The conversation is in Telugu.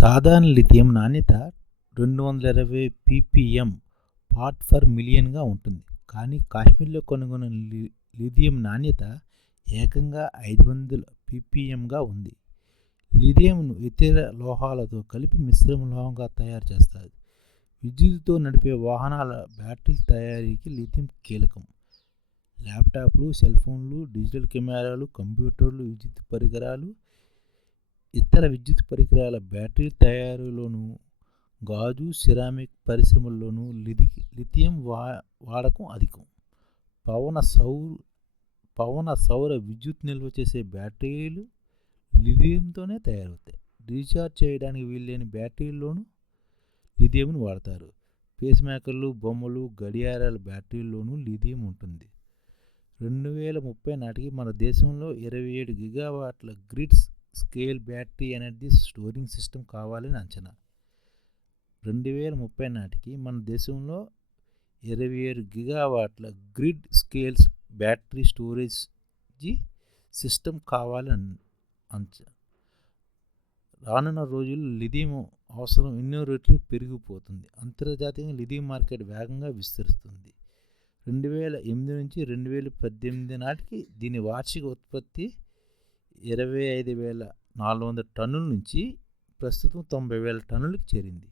సాధారణ లిథియం నాణ్యత 220 ppm పార్ట్ పర్ మిలియన్గా ఉంటుంది. కానీ కాశ్మీర్లో కనుగొన్న లిథియం నాణ్యత ఏకంగా 500 ppmగా ఉంది. లిథియంను ఇతర లోహాలతో కలిపి మిశ్రమ లోహంగా తయారు చేస్తారు. విద్యుత్తుతో నడిపే వాహనాల బ్యాటరీల తయారీకి లిథియం కీలకం. ల్యాప్టాప్లు, సెల్ ఫోన్లు, డిజిటల్ కెమెరాలు, కంప్యూటర్లు, విద్యుత్ పరికరాలు, ఇతర విద్యుత్ పరికరాల బ్యాటరీ తయారీలోనూ, గాజు, సిరామిక్ పరిశ్రమల్లోనూ లిథియం వాడకం అధికం. పవన సౌర విద్యుత్ నిల్వ చేసే బ్యాటరీలు లిథియంతోనే తయారవుతాయి. రీఛార్జ్ చేయడానికి వీల్లేని బ్యాటరీల్లోనూ లిథియంను వాడతారు. పేస్ మేకర్లు, బొమ్మలు, గడియారాల బ్యాటరీల్లోనూ లిథియం ఉంటుంది. 2030 నాటికి మన దేశంలో 27 గిగావాట్ల grid scale battery energy storing system కావాలని అంచనా. 2030 నాటికి మన దేశంలో 27 గిగావాట్ల grid scales battery storage system కావాలని అంచనా. రానున్న రోజుల్లో లిథియం అవసరం ఎన్నో రెట్లు పెరిగిపోతుంది. అంతర్జాతీయంగా లిథియం మార్కెట్ వేగంగా విస్తరిస్తుంది. 2008 నుంచి 2018 నాటికి దీని వార్షిక ఉత్పత్తి 25,400 టన్నుల నుంచి ప్రస్తుతం 90,000 టన్నులకు చేరింది.